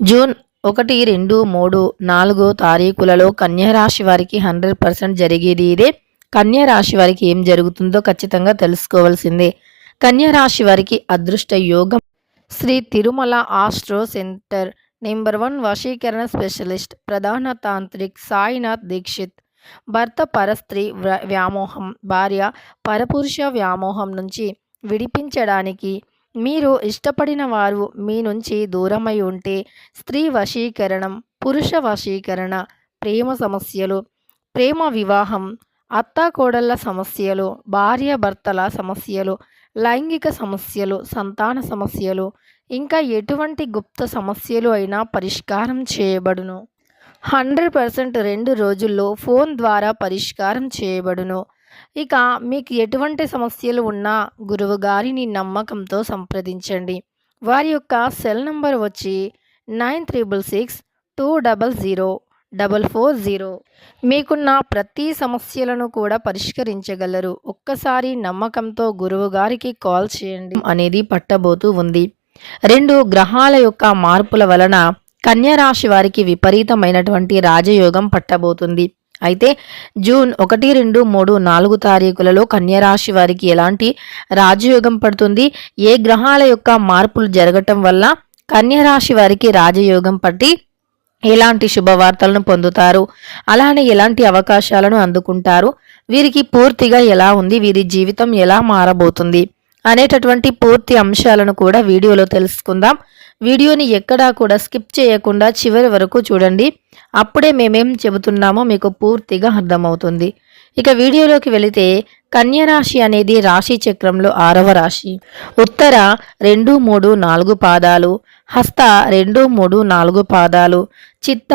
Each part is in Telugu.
జూన్ 1, 2, 3, 4 తారీఖులలో కన్యా రాశి వారికి 100% జరిగేది ఇదే. కన్యా రాశి వారికి ఏం జరుగుతుందో ఖచ్చితంగా తెలుసుకోవాల్సిందే. కన్యా రాశి వారికి అదృష్ట యోగం. Shri Tirumala astro centre number 1 వశీకరణ స్పెషలిస్ట్ ప్రధాన తాంత్రిక్ సాయినాథ్ దీక్షిత్. భర్త పరస్త్రీ వ్యామోహం, భార్య పరపురుష వ్యామోహం నుంచి విడిపించడానికి, మీరు ఇష్టపడిన వారు మీ నుంచి దూరమై ఉంటే, స్త్రీ వశీకరణం, పురుష వశీకరణ, ప్రేమ సమస్యలు, ప్రేమ వివాహం, అత్తాకోడళ్ళ సమస్యలు, భార్యాభర్తల సమస్యలు, లైంగిక సమస్యలు, సంతాన సమస్యలు, ఇంకా ఎటువంటి గుప్త సమస్యలు అయినా పరిష్కారం చేయబడును. 100% 2 రోజుల్లో ఫోన్ ద్వారా పరిష్కారం చేయబడును. ఇక మీకు ఎటువంటి సమస్యలు ఉన్నా గురువుగారిని నమ్మకంతో సంప్రదించండి. వారి యొక్క సెల్ నంబర్ వచ్చి 9662004440. మీకున్న ప్రతి సమస్యలను కూడా పరిష్కరించగలరు. ఒక్కసారి నమ్మకంతో గురువుగారికి కాల్ చేయండి అనేది పట్టబోతూ ఉంది. 2 గ్రహాల యొక్క మార్పుల వలన కన్యా రాశి వారికి విపరీతమైనటువంటి రాజయోగం పట్టబోతుంది. అయితే జూన్ 1, 2, 3, 4 తారీఖులలో కన్యా రాశి వారికి ఎలాంటి రాజయోగం పడుతుంది, ఏ గ్రహాల యొక్క మార్పులు జరగటం వల్ల కన్యా రాశి వారికి రాజయోగం పట్టి ఎలాంటి శుభవార్తలను పొందుతారు, అలానే ఎలాంటి అవకాశాలను అందుకుంటారు, వీరికి పూర్తిగా ఎలా ఉంది, వీరి జీవితం ఎలా మారబోతుంది అనేటటువంటి పూర్తి అంశాలను కూడా వీడియోలో తెలుసుకుందాం. వీడియోని ఎక్కడా కూడా స్కిప్ చేయకుండా చివరి వరకు చూడండి. అప్పుడే మేమేం చెబుతున్నామో మీకు పూర్తిగా అర్థమవుతుంది. ఇక వీడియోలోకి వెళితే కన్యా రాశి అనేది రాశి చక్రంలో 6వ రాశి. ఉత్తర 2, 3, 4 పాదాలు, హస్త 2, 3, 4 పాదాలు, చిత్త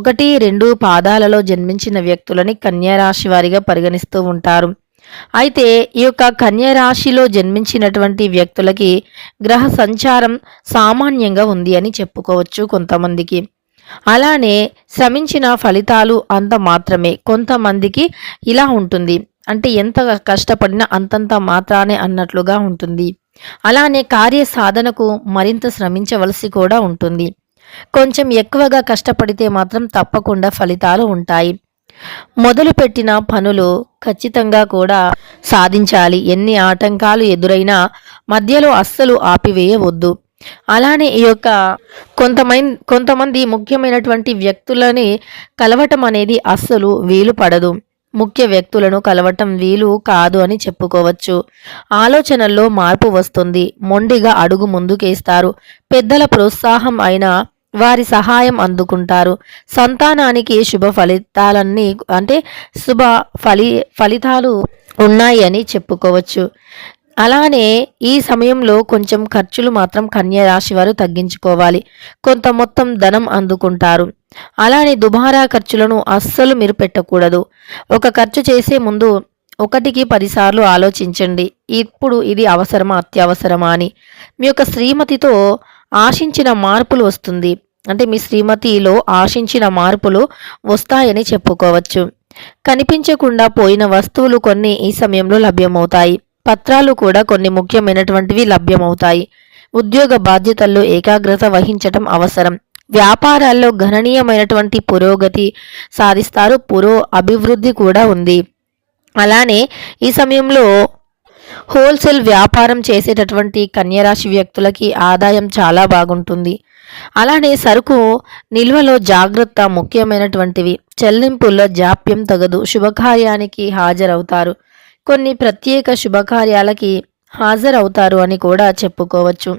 1, 2 పాదాలలో జన్మించిన వ్యక్తులని కన్యా రాశి వారిగా పరిగణిస్తూ ఉంటారు. అయితే ఈ యొక్క కన్యా రాశిలో జన్మించినటువంటి వ్యక్తులకి గ్రహ సంచారం సామాన్యంగా ఉంది అని చెప్పుకోవచ్చు కొంతమందికి. అలానే శ్రమించిన ఫలితాలు అంత మాత్రమే. కొంతమందికి ఇలా ఉంటుంది, అంటే ఎంత కష్టపడినా అంతంత మాత్రానే అన్నట్లుగా ఉంటుంది. అలానే కార్య సాధనకు మరింత శ్రమించవలసి కూడా ఉంటుంది. కొంచెం ఎక్కువగా కష్టపడితే మాత్రం తప్పకుండా ఫలితాలు ఉంటాయి. మొదలుపెట్టిన పనులు ఖచ్చితంగా కూడా సాధించాలి. ఎన్ని ఆటంకాలు ఎదురైనా మధ్యలో అస్సలు ఆపివేయవద్దు. అలానే ఈ యొక్క కొంతమంది ముఖ్యమైనటువంటి వ్యక్తులని కలవటం అనేది అస్సలు వీలు పడదు. ముఖ్య వ్యక్తులను కలవటం వీలు కాదు అని చెప్పుకోవచ్చు. ఆలోచనల్లో మార్పు వస్తుంది. మొండిగా అడుగు ముందుకేస్తారు. పెద్దల ప్రోత్సాహం అయినా వారి సహాయం అందుకుంటారు. సంతానానికి శుభ ఫలితాలన్నీ అంటే శుభ ఫలితాలు ఉన్నాయి అని చెప్పుకోవచ్చు. అలానే ఈ సమయంలో కొంచెం ఖర్చులు మాత్రం కన్యా రాశి వారు తగ్గించుకోవాలి. కొంత మొత్తం ధనం అందుకుంటారు. అలానే దుబారా ఖర్చులను అస్సలు మీరు పెట్టకూడదు. ఒక ఖర్చు చేసే ముందు 1కి 10 సార్లు ఆలోచించండి. ఇప్పుడు ఇది అవసరమా, అత్యవసరమా అని. మీ యొక్క శ్రీమతితో ఆశించిన మార్పులు వస్తుంది. అంటే మీ శ్రీమతిలో ఆశించిన మార్పులు వస్తాయని చెప్పుకోవచ్చు. కనిపించకుండా పోయిన వస్తువులు కొన్ని ఈ సమయంలో లభ్యమవుతాయి. పత్రాలు కూడా కొన్ని ముఖ్యమైనటువంటివి లభ్యమవుతాయి. ఉద్యోగ బాధ్యతల్లో ఏకాగ్రత వహించటం అవసరం. వ్యాపారాల్లో గణనీయమైనటువంటి పురోగతి సాధిస్తారు. అభివృద్ధి కూడా ఉంది. అలానే ఈ సమయంలో హోల్సేల్ వ్యాపారం చేసేటటువంటి కన్యా రాశి వ్యక్తులకి ఆదాయం చాలా బాగుంటుంది. అలానే సరుకు నిల్వలో జాగ్రత్త ముఖ్యమైనటువంటివి. చెల్లింపుల్లో జాప్యం తగదు. శుభకార్యానికి హాజరవుతారు. కొన్ని ప్రత్యేక శుభకార్యాలకి హాజరవుతారు అని కూడా చెప్పుకోవచ్చు.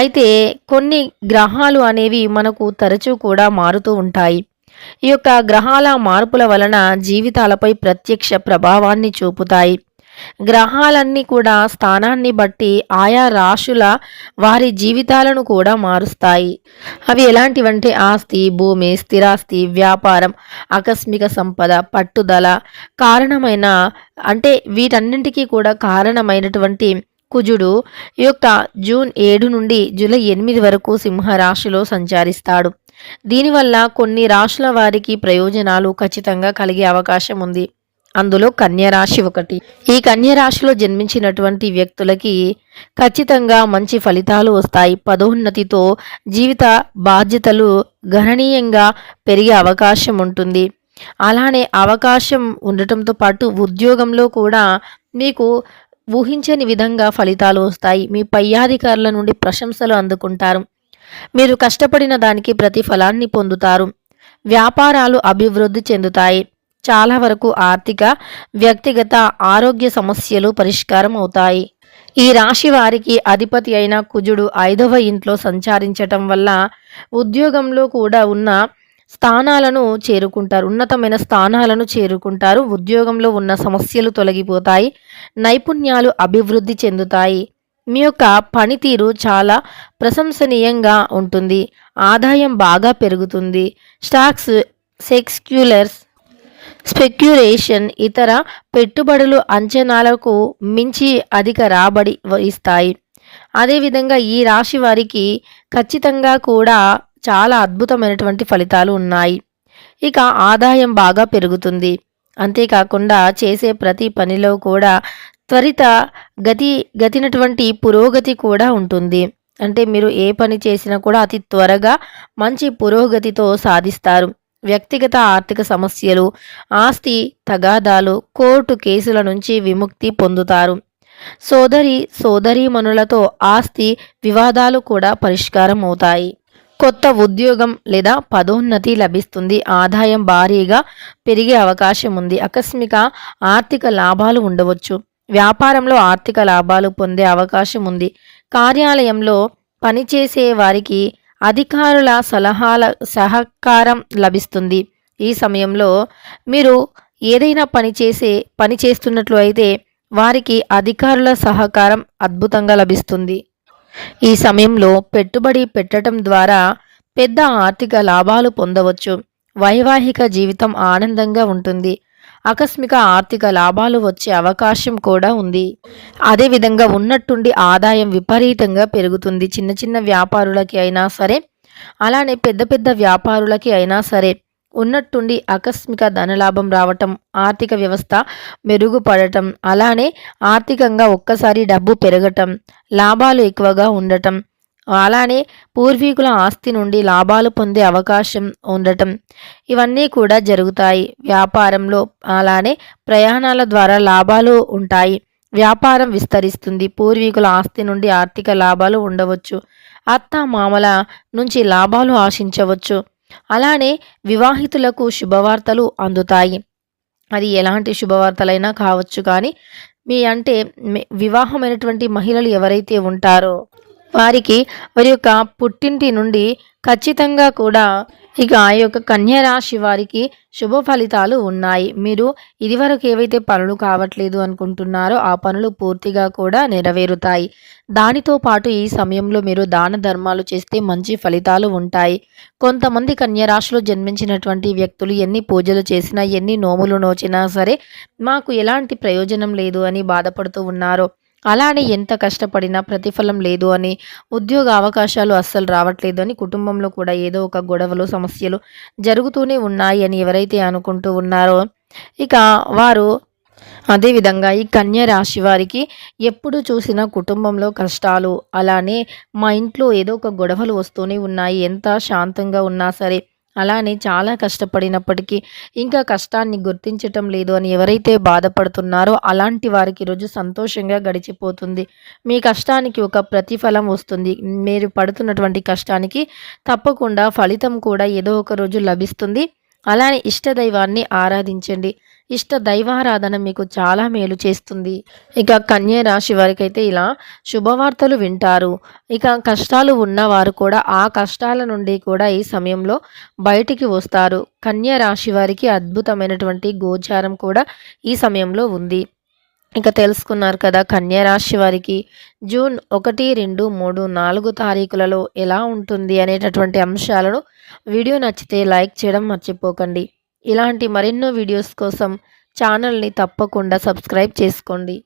అయితే కొన్ని గ్రహాలు అనేవి మనకు తరచూ కూడా మారుతూ ఉంటాయి. ఈ యొక్క గ్రహాల మార్పుల వలన జీవితాలపై ప్రత్యక్ష ప్రభావాన్ని చూపుతాయి. గ్రహాలన్నీ కూడా స్థానాన్ని బట్టి ఆయా రాశుల వారి జీవితాలను కూడా మారుస్తాయి. అవి ఎలాంటివంటే ఆస్తి, భూమి, స్థిరాస్తి, వ్యాపారం, ఆకస్మిక సంపద, పట్టుదల కారణమైన అంటే వీటన్నింటికీ కూడా కారణమైనటువంటి కుజుడు ఈ యొక్క జూన్ 7 నుండి జూలై 8 వరకు సింహరాశిలో సంచరిస్తాడు. దీనివల్ల కొన్ని రాశుల వారికి ప్రయోజనాలు ఖచ్చితంగా కలిగే అవకాశం ఉంది. అందులో కన్య రాశి ఒకటి. ఈ కన్య రాశిలో జన్మించినటువంటి వ్యక్తులకి ఖచ్చితంగా మంచి ఫలితాలు వస్తాయి. పదోన్నతితో జీవిత బాధ్యతలు గణనీయంగా పెరిగే అవకాశం ఉంటుంది. అలానే అవకాశం ఉండటంతో పాటు ఉద్యోగంలో కూడా మీకు ఊహించని విధంగా ఫలితాలు వస్తాయి. మీ పై అధికారుల నుండి ప్రశంసలు అందుకుంటారు. మీరు కష్టపడిన దానికి ప్రతిఫలాన్ని పొందుతారు. వ్యాపారాలు అభివృద్ధి చెందుతాయి. చాలా వరకు ఆర్థిక, వ్యక్తిగత ఆరోగ్య సమస్యలు పరిష్కారం అవుతాయి. ఈ రాశి వారికి అధిపతి అయిన కుజుడు 5వ ఇంట్లో సంచారించటం వల్ల ఉద్యోగంలో కూడా ఉన్న స్థానాలను చేరుకుంటారు. ఉన్నతమైన స్థానాలను చేరుకుంటారు. ఉద్యోగంలో ఉన్న సమస్యలు తొలగిపోతాయి. నైపుణ్యాలు అభివృద్ధి చెందుతాయి. మీ యొక్క పనితీరు చాలా ప్రశంసనీయంగా ఉంటుంది. ఆదాయం బాగా పెరుగుతుంది. స్టాక్స్, సెక్స్క్యులర్స్, స్పెక్యులేషన్, ఇతర పెట్టుబడులు అంచనాలకు మించి అధిక రాబడి ఇస్తాయి. అదేవిధంగా ఈ రాశి వారికి ఖచ్చితంగా కూడా చాలా అద్భుతమైనటువంటి ఫలితాలు ఉన్నాయి. ఇక ఆదాయం బాగా పెరుగుతుంది. అంతేకాకుండా చేసే ప్రతి పనిలో కూడా త్వరిత గతినటువంటి పురోగతి కూడా ఉంటుంది. అంటే మీరు ఏ పని చేసినా కూడా అతి త్వరగా మంచి పురోగతితో సాధిస్తారు. వ్యక్తిగత ఆర్థిక సమస్యలు, ఆస్తి తగాదాలు, కోర్టు కేసుల నుంచి విముక్తి పొందుతారు. సోదరీమణులతో ఆస్తి వివాదాలు కూడా పరిష్కారం అవుతాయి. కొత్త ఉద్యోగం లేదా పదోన్నతి లభిస్తుంది. ఆదాయం భారీగా పెరిగే అవకాశం ఉంది. ఆకస్మిక ఆర్థిక లాభాలు ఉండవచ్చు. వ్యాపారంలో ఆర్థిక లాభాలు పొందే అవకాశం ఉంది. కార్యాలయంలో పనిచేసే వారికి అధికారుల సహకారం లభిస్తుంది. ఈ సమయంలో మీరు ఏదైనా పని చేస్తున్నట్లు అయితే వారికి అధికారుల సహకారం అద్భుతంగా లభిస్తుంది. ఈ సమయంలో పెట్టుబడి పెట్టడం ద్వారా పెద్ద ఆర్థిక లాభాలు పొందవచ్చు. వైవాహిక జీవితం ఆనందంగా ఉంటుంది. ఆకస్మిక ఆర్థిక లాభాలు వచ్చే అవకాశం కూడా ఉంది. అదేవిధంగా ఉన్నట్టుండి ఆదాయం విపరీతంగా పెరుగుతుంది. చిన్న చిన్న వ్యాపారులకి అయినా సరే, అలానే పెద్ద పెద్ద వ్యాపారులకి అయినా సరే ఉన్నట్టుండి ఆకస్మిక ధనలాభం రావటం, ఆర్థిక వ్యవస్థ మెరుగుపడటం, అలానే ఆర్థికంగా ఒక్కసారి డబ్బు పెరగటం, లాభాలు ఎక్కువగా ఉండటం, అలానే పూర్వీకుల ఆస్తి నుండి లాభాలు పొందే అవకాశం ఉండటం, ఇవన్నీ కూడా జరుగుతాయి. వ్యాపారంలో అలానే ప్రయాణాల ద్వారా లాభాలు ఉంటాయి. వ్యాపారం విస్తరిస్తుంది. పూర్వీకుల ఆస్తి నుండి ఆర్థిక లాభాలు ఉండవచ్చు. అత్త మామల నుంచి లాభాలు ఆశించవచ్చు. అలానే వివాహితులకు శుభవార్తలు అందుతాయి. అది ఎలాంటి శుభవార్తలైనా కావచ్చు. కానీ వివాహమైనటువంటి మహిళలు ఎవరైతే ఉంటారో వారికి వారి యొక్క పుట్టింటి నుండి ఖచ్చితంగా కూడా ఇక ఆ యొక్క కన్య రాశి వారికి శుభ ఫలితాలు ఉన్నాయి. మీరు ఇదివరకు ఏవైతే పనులు కావట్లేదు అనుకుంటున్నారో ఆ పనులు పూర్తిగా కూడా నెరవేరుతాయి. దానితో పాటు ఈ సమయంలో మీరు దాన ధర్మాలు చేస్తే మంచి ఫలితాలు ఉంటాయి. కొంతమంది కన్య రాశిలో జన్మించినటువంటి వ్యక్తులు ఎన్ని పూజలు చేసినా, ఎన్ని నోములు నోచినా సరే మాకు ఎలాంటి ప్రయోజనం లేదు అని బాధపడుతూ ఉన్నారో, అలానే ఎంత కష్టపడినా ప్రతిఫలం లేదు అని, ఉద్యోగ అవకాశాలు అస్సలు రావట్లేదు అని, కుటుంబంలో కూడా ఏదో ఒక గొడవలు, సమస్యలు జరుగుతూనే ఉన్నాయి అని ఎవరైతే అనుకుంటూ ఉన్నారో ఇక వారు అదేవిధంగా ఈ కన్య రాశి వారికి ఎప్పుడు చూసినా కుటుంబంలో కష్టాలు, అలానే మా ఇంట్లో ఏదో ఒక గొడవలు వస్తూనే ఉన్నాయి. ఎంత శాంతంగా ఉన్నా సరే, అలానే చాలా కష్టపడినప్పటికీ ఇంకా కష్టాన్ని గుర్తించటం లేదు అని ఎవరైతే బాధపడుతున్నారో అలాంటి వారికి ఈరోజు సంతోషంగా గడిచిపోతుంది. మీ కష్టానికి ఒక ప్రతిఫలం వస్తుంది. మీరు పడుతున్నటువంటి కష్టానికి తప్పకుండా ఫలితం కూడా ఏదో ఒక రోజు లభిస్తుంది. అలానే ఇష్టదైవాన్ని ఆరాధించండి. ఇష్ట దైవారాధన మీకు చాలా మేలు చేస్తుంది. ఇక కన్య రాశి వారికైతే ఇలా శుభవార్తలు వింటారు. ఇక కష్టాలు ఉన్నవారు కూడా ఆ కష్టాల నుండి కూడా ఈ సమయంలో బయటికి వస్తారు. కన్య రాశి వారికి అద్భుతమైనటువంటి గోచారం కూడా ఈ సమయంలో ఉంది. ఇక తెలుసుకున్నారు కదా కన్య రాశి వారికి జూన్ 1, 2, 3, 4 తారీఖులలో ఎలా ఉంటుంది అనేటటువంటి అంశాలను వీడియో నచ్చితే లైక్ చేయడం మర్చిపోకండి. ఇలాంటి మరెన్నో వీడియోస్ కోసం ఛానల్ని తప్పకుండా సబ్స్క్రైబ్ చేసుకోండి.